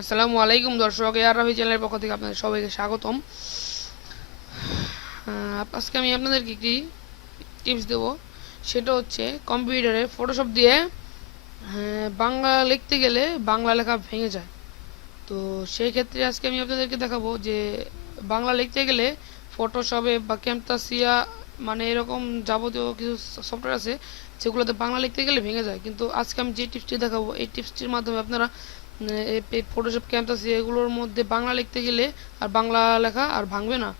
আসসালামু আলাইকুম দর্শক, এআর রাফি চ্যানেলের পক্ষ থেকে আপনাদের সবাইকে স্বাগতম। আজকে আমি আপনাদেরকে একটি টিপস দেব। সেটা হচ্ছে কম্পিউটারে ফটোশপ দিয়ে বাংলা লিখতে গেলে বাংলা লেখা ভেঙে যায়। তো সেই ক্ষেত্রে আজকে আমি আপনাদেরকে দেখাবো যে বাংলা লিখতে গেলে ফটোশপে বা ক্যামতাসিয়া মানে এরকম যাবতীয় কিছু সফটওয়্যার আছে যেগুলোতে বাংলা লিখতে গেলে ভেঙে যায়। কিন্তু আজকে আমি যে টিপসটি দেখাবো এই টিপসটির মাধ্যমে আপনারা এই ফটোশপ ক্যামতাসিয়া এগুলোর মধ্যে বাংলা লিখতে গেলে আর বাংলা লেখা আর ভাঙবে না।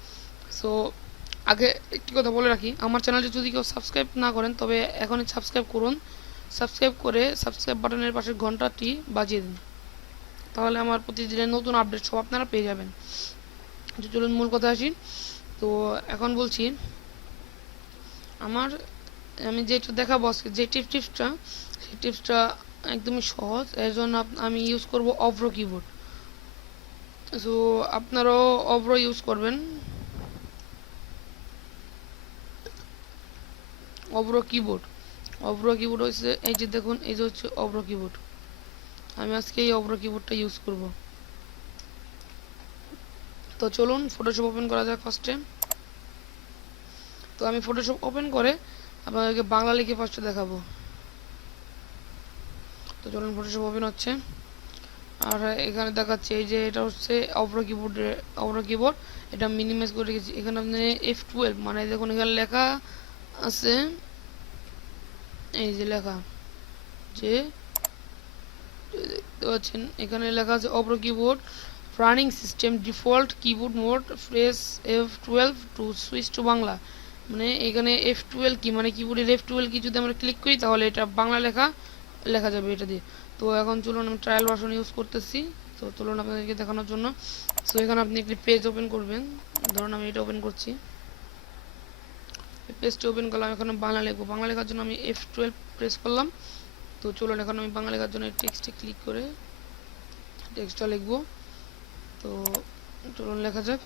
সো আগে একটি কথা বলে রাখি, আমার চ্যানেলটি যদি কেউ সাবস্ক্রাইব না করেন তবে এখনই সাবস্ক্রাইব করুন। সাবস্ক্রাইব করে সাবস্ক্রাইব বাটনের পাশে ঘন্টাটি বাজিয়ে দিন, তাহলে আমার প্রতিদিনের নতুন আপডেট সব আপনারা পেয়ে যাবেন। চলুন মূল কথা আসি। তো এখন বলছি আমি যেটা দেখাবো আজকে যে টিপসটা সেই টিপসটা একদমই সহজ। এর জন্য আমি ইউজ করব অভ্র কিবোর্ড। সো আপনারাও অভ্র ইউজ করবেন। অভ্র কিবোর্ড হচ্ছে এই যে দেখুন, এই যে হচ্ছে অভ্র কিবোর্ড। আমি আজকে এই অভ্র কিবোর্ডটা ইউজ করব। তো চলুন ফটোশপ ওপেন করা যাক ফার্স্টে। তো আমি ফটোশপ ওপেন করে আপনাদেরকে বাংলা লিখে ফার্স্টে দেখাবো। তো চলুন ফটোশপ ওপেন হচ্ছে, আর এখানে দেখাচ্ছে এই যে এটা হচ্ছে অভ্র কিবোর্ড। এটা মিনিমাইজ করে রেখেছি। এখানে আপনি F12 মানে দেখুন এখানে লেখা আছে, এই যে লেখা যে দেখতে পাচ্ছেন এখানে লেখা আছে Avro keyboard running system default keyboard mode press F12 to switch to Bangla. মানে এখানে F12 কি, মানে কিবোর্ডের F12 কি যদি আমরা ক্লিক করি তাহলে এটা বাংলা লেখা যাবে এটা দিয়ে। তো এখন চলুন আমি ট্রায়াল ভার্সন ইউজ করতেছি। তো চলুন আপনাদেরকে দেখানোর জন্য। সো এখানে আপনি একটি পেজ ওপেন করবেন। ধরুন আমি এটা ওপেন করছি, পেজটি ওপেন করলাম। এখানে বাংলা লিখবো। বাংলা লেখার জন্য আমি F12 প্রেস করলাম। তো চলুন এখন আমি বাংলা লেখার জন্য টেক্সটে ক্লিক করে টেক্সটটা লিখবো। তো চলুন লেখা যাক।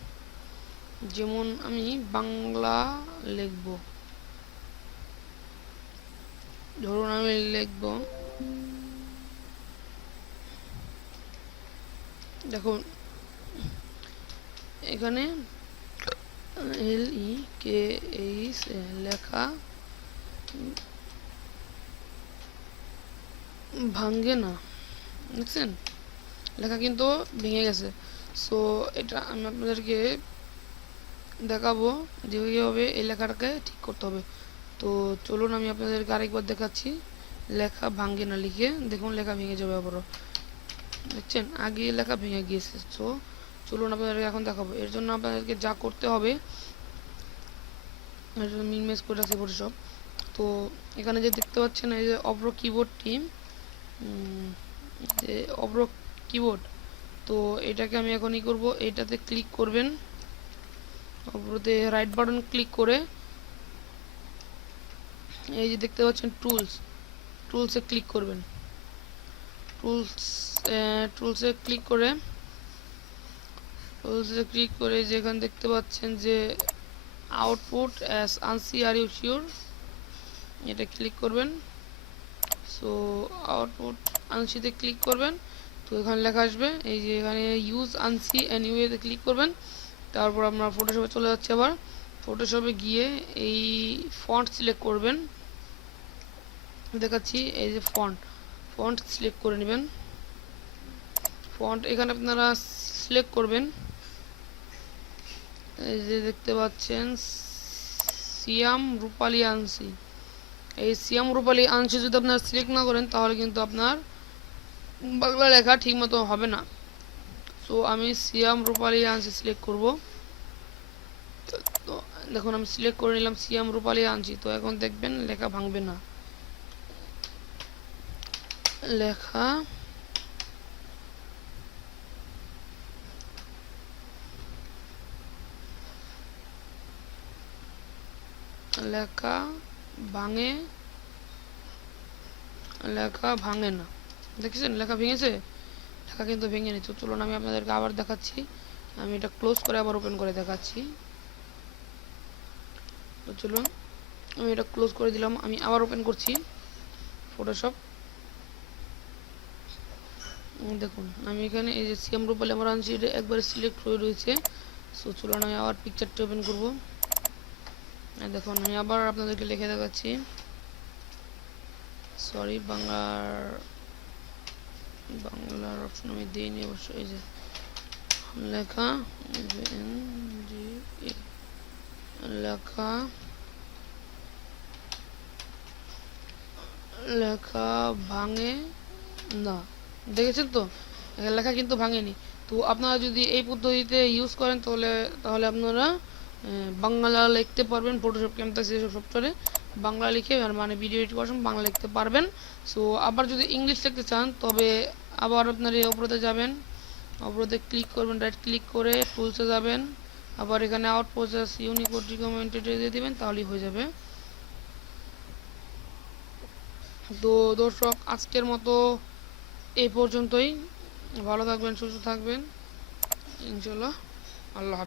যেমন আমি বাংলা লিখব, ধরুন আমি লিখব, দেখুন এখানে LEKH লেখা ভাঙ্গে না, দেখছেন লেখা কিন্তু ভেঙে গেছে। সো এটা আমি আপনাদেরকে দেখাবো যে কীভাবে এই লেখাটাকে ঠিক করতে হবে। তো চলুন আমি আপনাদেরকে আরেকবার দেখাচ্ছি। লেখা ভাঙ্গে না লিখে দেখুন লেখা ভেঙে যাবে আবারও, দেখছেন আগে লেখা ভেঙে গিয়েছে। তো চলুন আপনাদেরকে এখন দেখাবো। এর জন্য আপনাদেরকে যা করতে হবে, এর জন্য মিনিমাইজ করে রাখছি ফটোশপ। তো এখানে যে দেখতে পাচ্ছেন এই যে অভ্র কিবোর্ডটি, যে অভ্র কিবোর্ড, তো এটাকে আমি এখন করব, এটাতে ক্লিক করবেন। অভ্রতে রাইট বাটন ক্লিক করে এই যে দেখতে পাচ্ছেন টুলসে ক্লিক করবেন। টুলসে ক্লিক করে যেখানে দেখতে পাচ্ছেন যে output as ANSI are you sure, এটা ক্লিক করবেন। সো আউটপুট আনসিতে ক্লিক করবেন। তো এখানে লেখা আসবে এই যে এখানে ইউজ আনসি অ্যান্ড ইউ এতে ক্লিক করবেন। তারপর আপনার ফটোশপে চলে যাচ্ছে। আবার ফটোশপে গিয়ে এই ফন্ট সিলেক্ট করবেন। দেখাচ্ছি এই যে ফন্ট সিলেক্ট করে নেবেন। ফন্ট এখানে আপনারা সিলেক্ট করবেন, এই যে দেখতে পাচ্ছেন সিয়াম রূপালী আনসি। এই সিয়াম রূপালী আনসি যদি আপনারা সিলেক্ট না করেন তাহলে কিন্তু আপনার বাংলা লেখা ঠিক মতো হবে না। সো আমি সিয়াম রূপালী আনসি সিলেক্ট করব। তো দেখুন আমি সিলেক্ট করে নিলাম সিয়াম রূপালী আনসি। তো এখন দেখবেন লেখা ভাঙবে না, লেখা লেখা ভাঙে না, দেখেছেন লেখা ভেঙেছে, লেখা কিন্তু ভেঙে নি। তো চলুন আমি আপনাদেরকে আবার দেখাচ্ছি। আমি এটা ক্লোজ করে আবার ওপেন করে দেখাচ্ছি। তো চলুন আমি এটা ক্লোজ করে দিলাম, আমি আবার ওপেন করছি ফটোশপ। দেখুন আমি এখানে এই যে সিএম রূপালী আমার আনছি, এটা একবারে সিলেক্ট হয়ে রয়েছে। সো চলুন আমি আবার পিকচারটা ওপেন করবো। দেখুন আমি আবার আপনাদেরকে লিখে দেখাচ্ছি। সরি, বাংলার অপশন আমি দিইনি অবশ্য। এই যে লেখা লেখা লেখা ভাঙে না, দেখেছেন তো লেখা কিন্তু ভাঙেনি। তো আপনারা যদি এই পদ্ধতিতে ইউজ করেন তাহলে আপনারা বাংলা লিখতে পারবেন। ফটোশপ ক্যামটাস এসব সফটওয়্যারে বাংলা লিখে মানে ভিডিও এডিট করার সময় বাংলা লিখতে পারবেন। সো আবার যদি ইংলিশ লিখতে চান তবে আবার আপনার এই অপরাধে যাবেন, অপরাধে ক্লিক করবেন, রাইট ক্লিক করে টুলসে যাবেন, আবার এখানে আউট প্রসেস ইউনিকোড রিকমেন্ডেড দিয়ে দেবেন, তাহলেই হয়ে যাবে। তো দর্শক আজকের মতো এই পর্যন্তই। ভালো থাকবেন, সুস্থ থাকবেন, ইনশাল্লাহ। আল্লাহ হাফেজ।